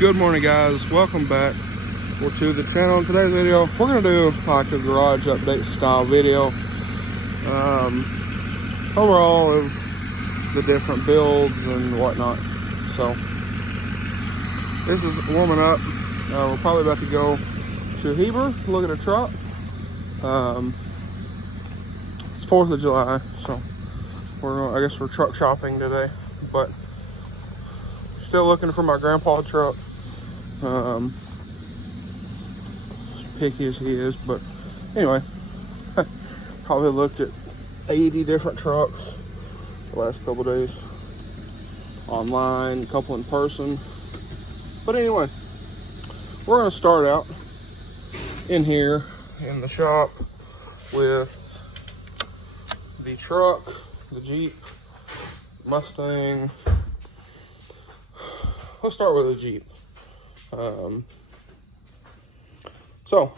Good morning, guys. Welcome back to the channel. In today's video, we're gonna do like a garage update style video, overall of the different builds and whatnot. So this is warming up. We're probably about to go to Heber to look at a truck. It's 4th of July, so I guess we're truck shopping today, but still looking for my grandpa truck. As picky as he is, but anyway, probably looked at 80 different trucks the last couple days, online, a couple in person. But anyway, we're gonna start out in here in the shop with the truck, the Jeep Mustang. Let's start with the Jeep. So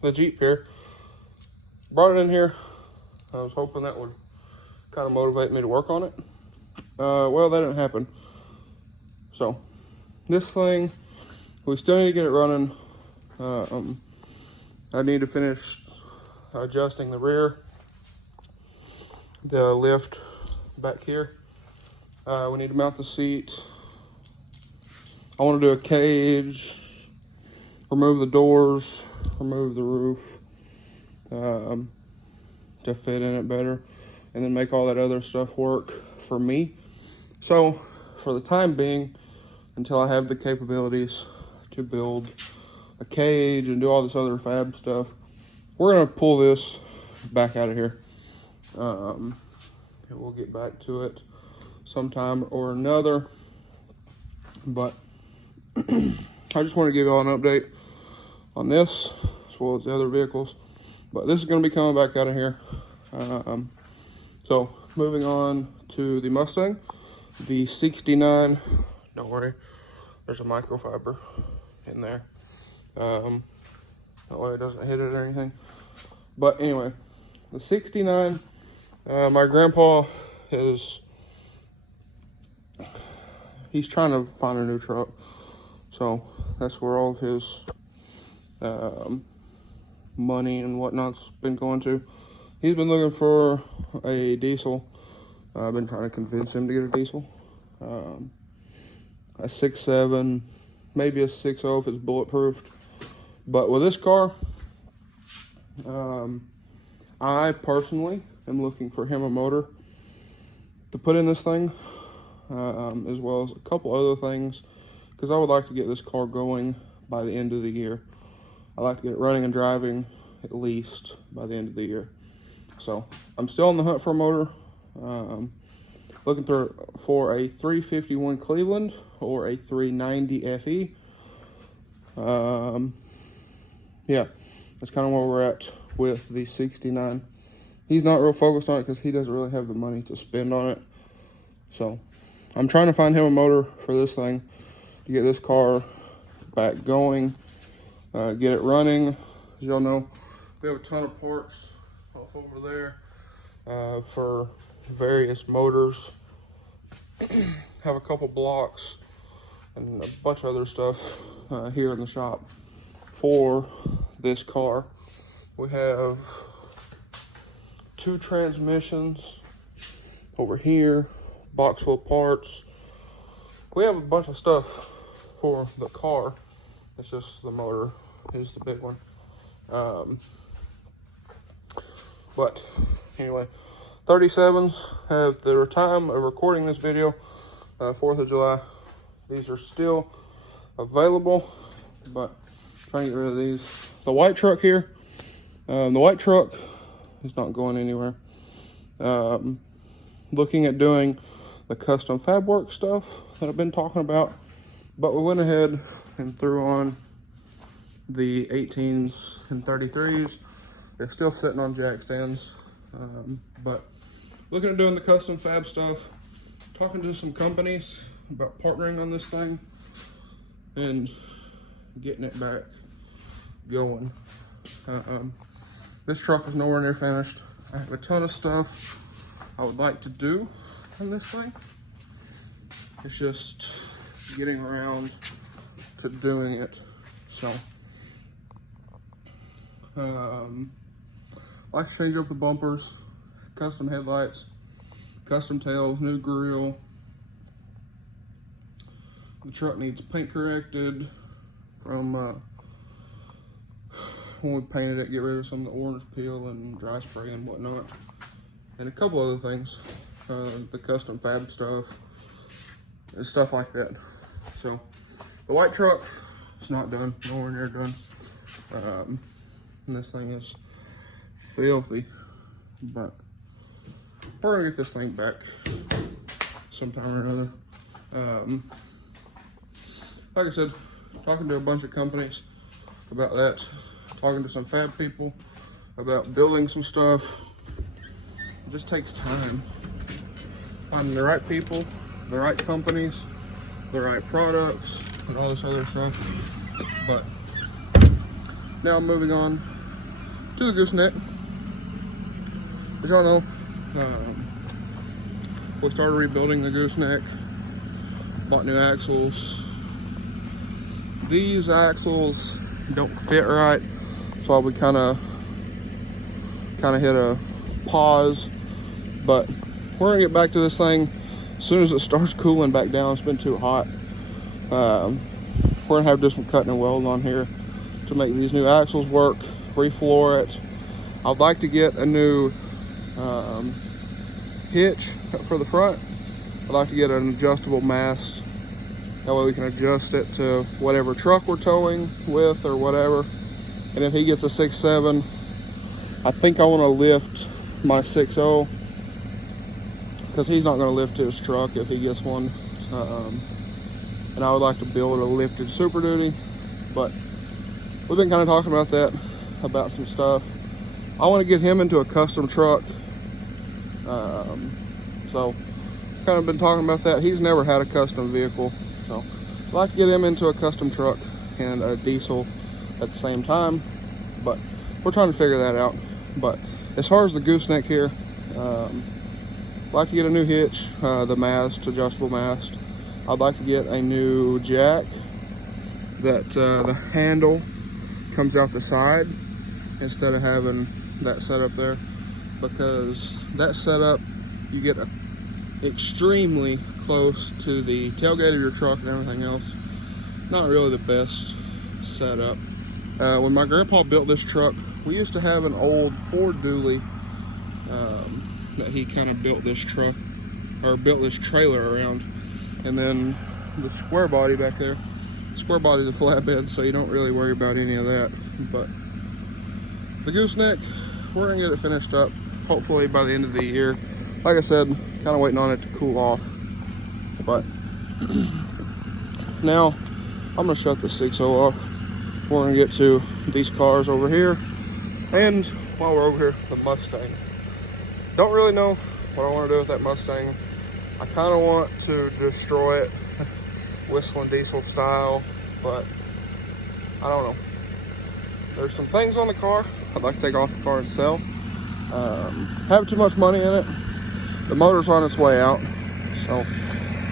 the Jeep here, brought it in here. I was hoping that would kind of motivate me to work on it. Well, that didn't happen. So this thing, we still need to get it running. I need to finish adjusting the rear, the lift back here. We need to mount the seat. I want to do a cage, remove the doors, remove the roof to fit in it better, and then make all that other stuff work for me. So for the time being, until I have the capabilities to build a cage and do all this other fab stuff, we're going to pull this back out of here. And we'll get back to it sometime or another. But I just want to give y'all an update on this as well as the other vehicles. But this is going to be coming back out of here. So moving on to the Mustang, the 69. Don't worry, there's a microfiber in there. That way it doesn't hit it or anything. But anyway, the 69, my grandpa he's trying to find a new truck. So that's where all of his money and whatnot's been going to. He's been looking for a diesel. I've been trying to convince him to get a diesel. A 6.7, maybe a 6.0 if it's bulletproofed. But with this car, I personally am looking for Hema motor to put in this thing, as well as a couple other things, because I would like to get this car going by the end of the year. I like to get it running and driving at least by the end of the year. So I'm still on the hunt for a motor. Looking for a 351 Cleveland or a 390 FE. Yeah, that's kind of where we're at with the 69. He's not real focused on it because he doesn't really have the money to spend on it. So I'm trying to find him a motor for this thing to get this car back going, get it running. As y'all know, we have a ton of parts off over there for various motors. Have a couple blocks and a bunch of other stuff here in the shop for this car. We have 2 transmissions over here, box full of parts. We have a bunch of stuff for the car. It's just the motor is the big one. But anyway, 37s have the time of recording this video, 4th of July. These are still available, but I'm trying to get rid of these. The white truck here, the white truck is not going anywhere. Looking at doing the custom fab work stuff that I've been talking about, but we went ahead and threw on the 18s and 33s. They're still sitting on jack stands, but looking at doing the custom fab stuff, talking to some companies about partnering on this thing and getting it back going. This truck is nowhere near finished. I have a ton of stuff I would like to do on this thing. It's just getting around to doing it. So, like to change up the bumpers, custom headlights, custom tails, new grille. The truck needs paint corrected from when we painted it, get rid of some of the orange peel and dry spray and whatnot. And a couple other things, the custom fab stuff and stuff like that. So the white truck is not done, nowhere near done. And this thing is filthy, but we're gonna get this thing back sometime or another. Like I said, talking to a bunch of companies about that, talking to some fab people about building some stuff. It just takes time. Finding the right people, the right companies, the right products, and all this other stuff. But now I'm moving on to the gooseneck. As y'all know, we started rebuilding the gooseneck, bought new axles. These axles don't fit right, so we kind of hit a pause. But we're gonna get back to this thing as soon as it starts cooling back down. It's been too hot. We're gonna have to do some cutting and welding on here to make these new axles work, refloor it. I'd like to get a new hitch for the front. I'd like to get an adjustable mast. That way we can adjust it to whatever truck we're towing with or whatever. And if he gets a 6.7, I think I want to lift my 6.0 because he's not going to lift his truck if he gets one. And I would like to build a lifted Super Duty, but we've been kind of talking about that, about some stuff. I want to get him into a custom truck. So kind of been talking about that. He's never had a custom vehicle, so I'd like to get him into a custom truck and a diesel at the same time, but we're trying to figure that out. But as far as the gooseneck here, I'd like to get a new hitch, the mast, adjustable mast. I'd like to get a new jack that the handle comes out the side instead of having that setup there, because that setup you get extremely close to the tailgate of your truck and everything else. Not really the best setup. When my grandpa built this truck, we used to have an old Ford Dually that he kind of built this truck, or built this trailer around. And then the square body back there, square body is a flatbed, so you don't really worry about any of that. But the gooseneck, we're gonna get it finished up hopefully by the end of the year. Like I said, kind of waiting on it to cool off. But now I'm gonna shut the 6.0 off. We're gonna get to these cars over here, and while we're over here, the Mustang. Don't really know what I want to do with that Mustang. I kind of want to destroy it, Whistling Diesel style, but I don't know. There's some things on the car I'd like to take off the car and sell. Have too much money in it. The motor's on its way out, so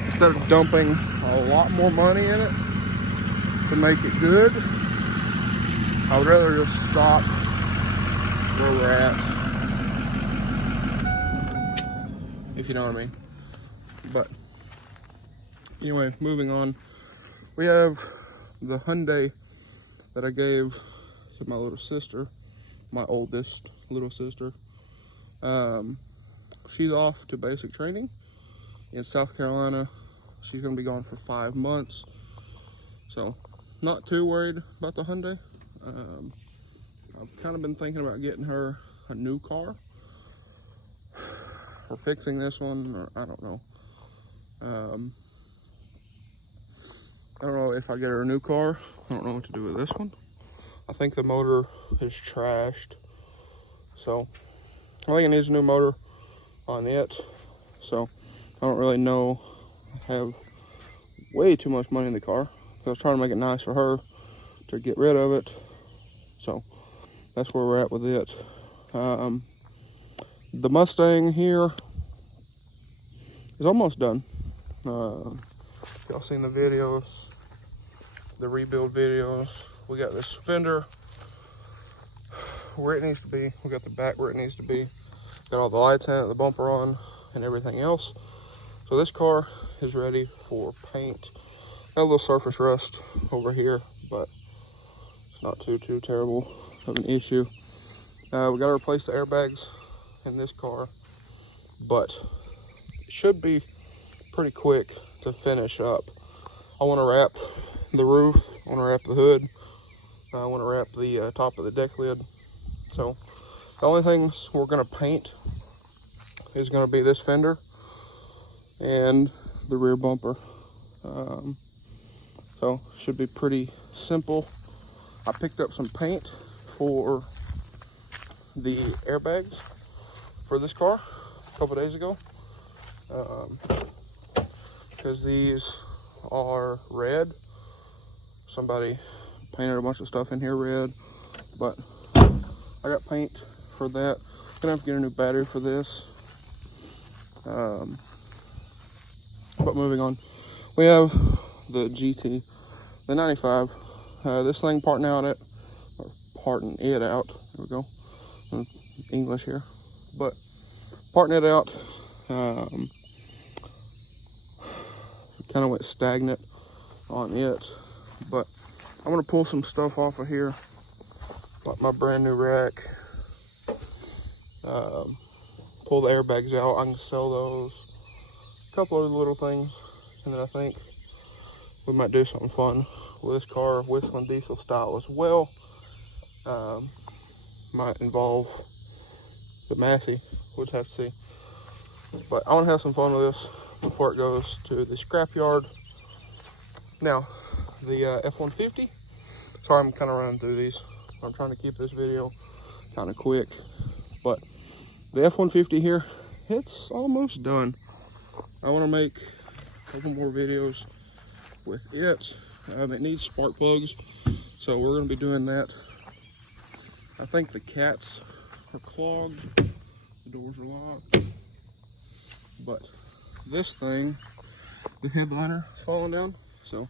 instead of dumping a lot more money in it to make it good, I would rather just stop where we're at, if you know what I mean. But anyway, moving on. We have the Hyundai that I gave to my little sister, my oldest little sister. She's off to basic training in South Carolina. She's gonna be gone for 5 months, so not too worried about the Hyundai. I've kind of been thinking about getting her a new car, or fixing this one, or I don't know. I don't know if I get her a new car. I don't know what to do with this one. I think the motor is trashed, so I think it needs a new motor on it. So I don't really know. I have way too much money in the car. I was trying to make it nice for her to get rid of it. So that's where we're at with it. The Mustang here is almost done. Y'all seen the videos, the rebuild videos. We got this fender where it needs to be. We got the back where it needs to be. Got all the lights in it, the bumper on, and everything else. So this car is ready for paint. Got a little surface rust over here, but it's not too terrible of an issue. We got to replace the airbags in this car, but it should be pretty quick to finish up. I want to wrap the roof, I want to wrap the hood, I want to wrap the top of the deck lid. So the only things we're going to paint is going to be this fender and the rear bumper. So should be pretty simple. I picked up some paint for the airbags for this car a couple days ago, because these are red. Somebody painted a bunch of stuff in here red, but I got paint for that. Gonna have to get a new battery for this. But moving on, we have the GT, the 95. This thing parting it out. There we go. English here, but parting it out. Kind of went stagnant on it, but I'm gonna pull some stuff off of here, like my brand new rack. Pull the airbags out. I can sell those. A couple of little things, and then I think we might do something fun with this car, Whistling Diesel style as well. Might involve the Massey. We'll just have to see. But I want to have some fun with this before it goes to the scrapyard. Now, the F-150. Sorry, I'm kind of running through these. I'm trying to keep this video kind of quick. But the F-150 here, it's almost done. I want to make a couple more videos with it. It needs spark plugs, so we're going to be doing that. I think the cats are clogged. The doors are locked. But this thing, the headliner is falling down, so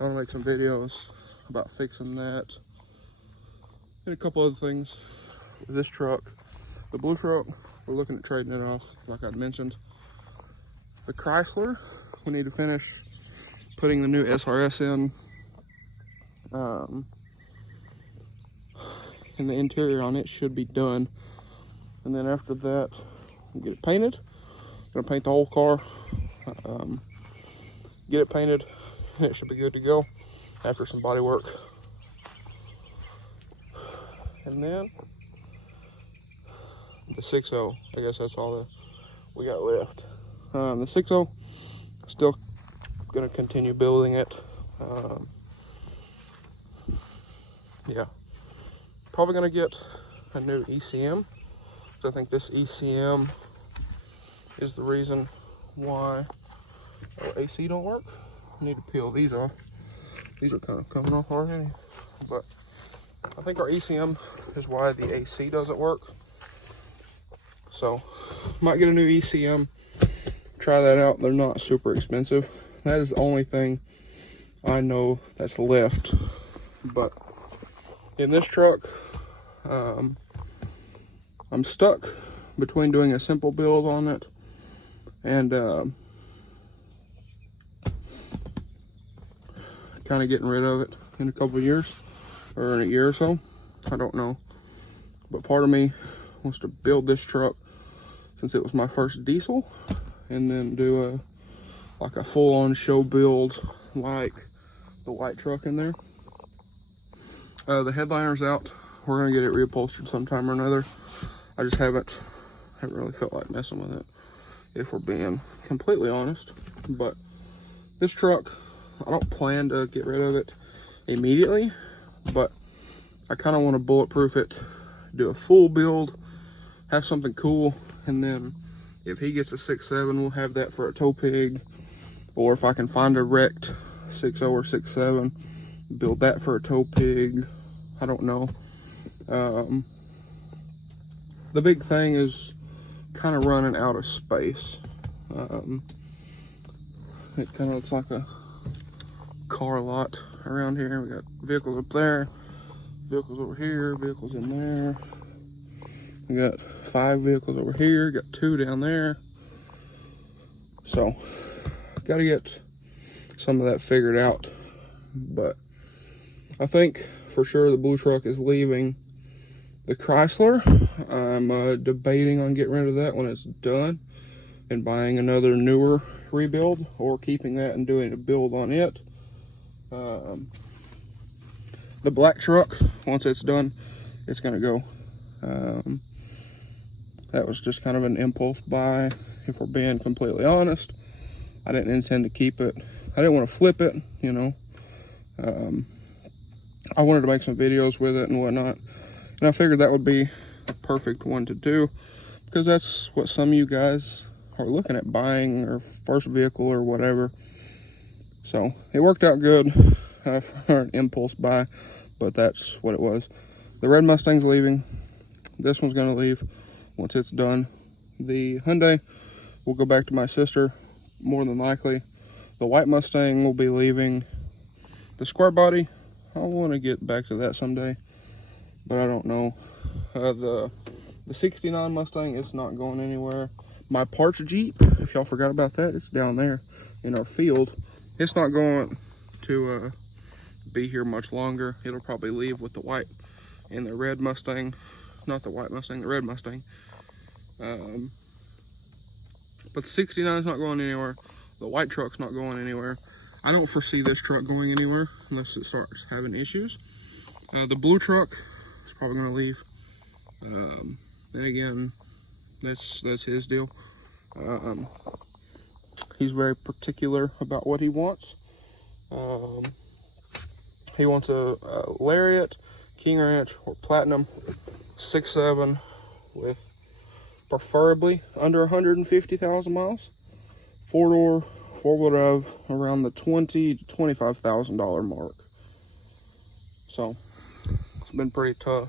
I want to make some videos about fixing that. And a couple other things with this truck. The blue truck, we're looking at trading it off, like I'd mentioned. The Chrysler, we need to finish putting the new SRS in. And the interior on it should be done. And then after that, we'll get it painted. I'm gonna paint the whole car. Get it painted, and it should be good to go after some body work. And then the 6.0, I guess that's all we got left. The 6.0, still gonna continue building it. Yeah, probably gonna get a new ECM. So I think this ECM is the reason why our AC don't work. I need to peel these off. These are kind of coming off already, but I think our ECM is why the AC doesn't work. So might get a new ECM, try that out. They're not super expensive. That is the only thing I know that's left. But in this truck, I'm stuck between doing a simple build on it and kind of getting rid of it in a couple of years, or in a year or so. I don't know. But part of me wants to build this truck since it was my first diesel, and then do like a full-on show build like the white truck in there. The headliner's out. We're gonna get it reupholstered sometime or another. I just haven't really felt like messing with it, if we're being completely honest. But this truck, I don't plan to get rid of it immediately, but I kind of want to bulletproof it, do a full build, have something cool, and then if he gets a 6.7, we'll have that for a tow pig. Or if I can find a wrecked 6.0 or 6.7, build that for a tow pig. I don't know. The big thing is kind of running out of space. It kind of looks like a car lot around here. We got vehicles up there, vehicles over here, vehicles in there. We got 5 vehicles over here, got 2 down there. So, got to get some of that figured out. But I think for sure the blue truck is leaving the Chrysler. I'm debating on getting rid of that when it's done and buying another newer rebuild, or keeping that and doing a build on it. The black truck, once it's done, it's gonna go. That was just kind of an impulse buy, if we're being completely honest. I didn't intend to keep it. I didn't want to flip it, you know. I wanted to make some videos with it and whatnot, and I figured that would be a perfect one to do, because that's what some of you guys are looking at buying, or first vehicle or whatever. So it worked out good for an impulse buy, but that's what it was. The red Mustang's leaving. This one's gonna leave once it's done. The Hyundai will go back to my sister, more than likely. The white Mustang will be leaving. The square body, I want to get back to that someday, but I don't know. The 69 Mustang, it's not going anywhere. My parts Jeep, if y'all forgot about that, it's down there in our field. It's not going to be here much longer. It'll probably leave with the white and the red Mustang. Not the white Mustang, the red Mustang. But the 69 is not going anywhere. The white truck's not going anywhere. I don't foresee this truck going anywhere unless it starts having issues. The blue truck is probably going to leave. And again, that's his deal. He's very particular about what he wants. He wants a Lariat, King Ranch, or Platinum 6.7 with preferably under 150,000 miles. 4-door, 4-wheel drive, around the $20,000 to $25,000 mark. So it's been pretty tough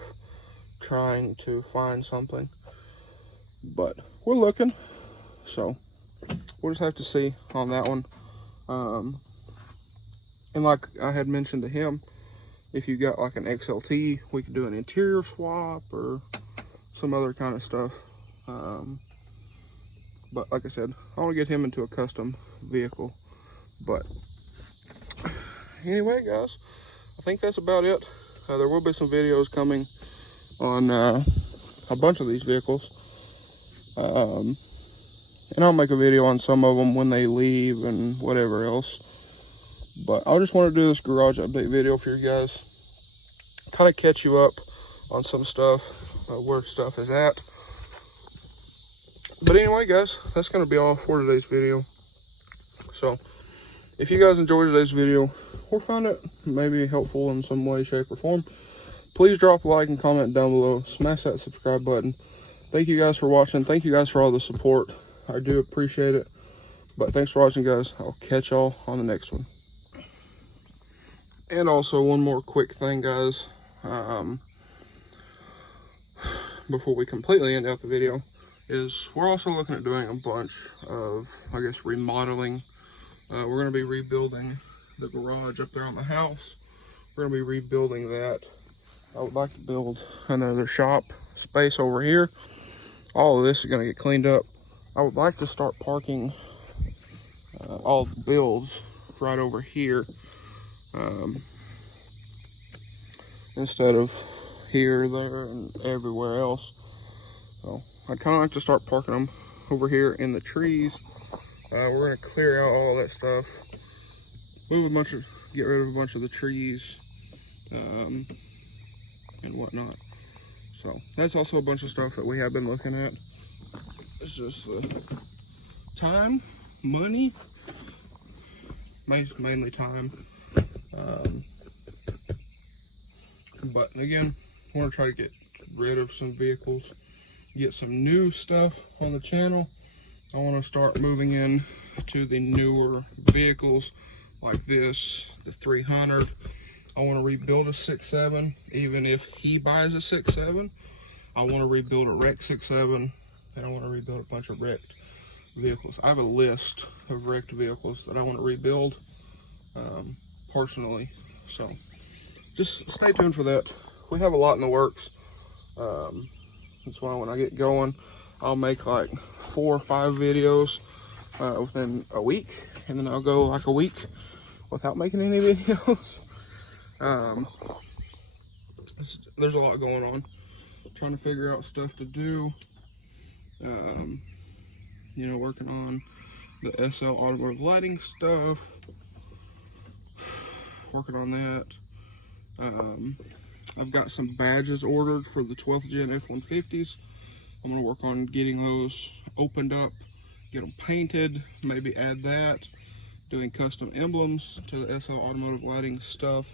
trying to find something, but we're looking. So we'll just have to see on that one. And like I had mentioned to him, if you got like an XLT, we could do an interior swap or some other kind of stuff. But like I said, I want to get him into a custom vehicle. But anyway, guys, I think that's about it. There will be some videos coming on a bunch of these vehicles. And I'll make a video on some of them when they leave and whatever else. But I just want to do this garage update video for you guys. Kind of catch you up on some stuff, where stuff is at. But anyway, guys, that's going to be all for today's video. So, if you guys enjoyed today's video, or found it maybe helpful in some way, shape, or form, please drop a like and comment down below. Smash that subscribe button. Thank you guys for watching. Thank you guys for all the support. I do appreciate it. But thanks for watching, guys. I'll catch y'all on the next one. And also, one more quick thing, guys. Before we completely end out the video, is we're also looking at doing a bunch of, I guess, remodeling. We're going to be rebuilding the garage up there on the house. We're going to be rebuilding that. I would like to build another shop space over here. All of this is going to get cleaned up. I would like to start parking all the builds right over here, instead of here, there, and everywhere else. So I'd kind of like to start parking them over here in the trees. We're going to clear out all that stuff, get rid of a bunch of the trees, and whatnot. So that's also a bunch of stuff that we have been looking at. It's just time, money, mainly time. But again, I want to try to get rid of some vehicles, get some new stuff on the channel. I want to start moving in to the newer vehicles like this, the 300. I want to rebuild a 6.7. Even if he buys a 6.7, I want to rebuild a wreck 6.7, and I want to rebuild a bunch of wrecked vehicles. I have a list of wrecked vehicles that I want to rebuild personally. So just stay tuned for that. We have a lot in the works. That's why when I get going, I'll make like 4 or 5 videos within a week, and then I'll go like a week without making any videos. There's a lot going on. Trying to figure out stuff to do. You know, working on the SL automotive lighting stuff. Working on that. I've got some badges ordered for the 12th gen F-150s. I'm going to work on getting those opened up, get them painted, maybe add that, doing custom emblems to the SL automotive lighting stuff.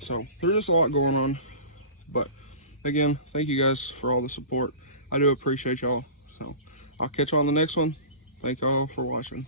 So there's just a lot going on. But again, thank you guys for all the support. I do appreciate y'all. So I'll catch you on the next one. Thank y'all for watching.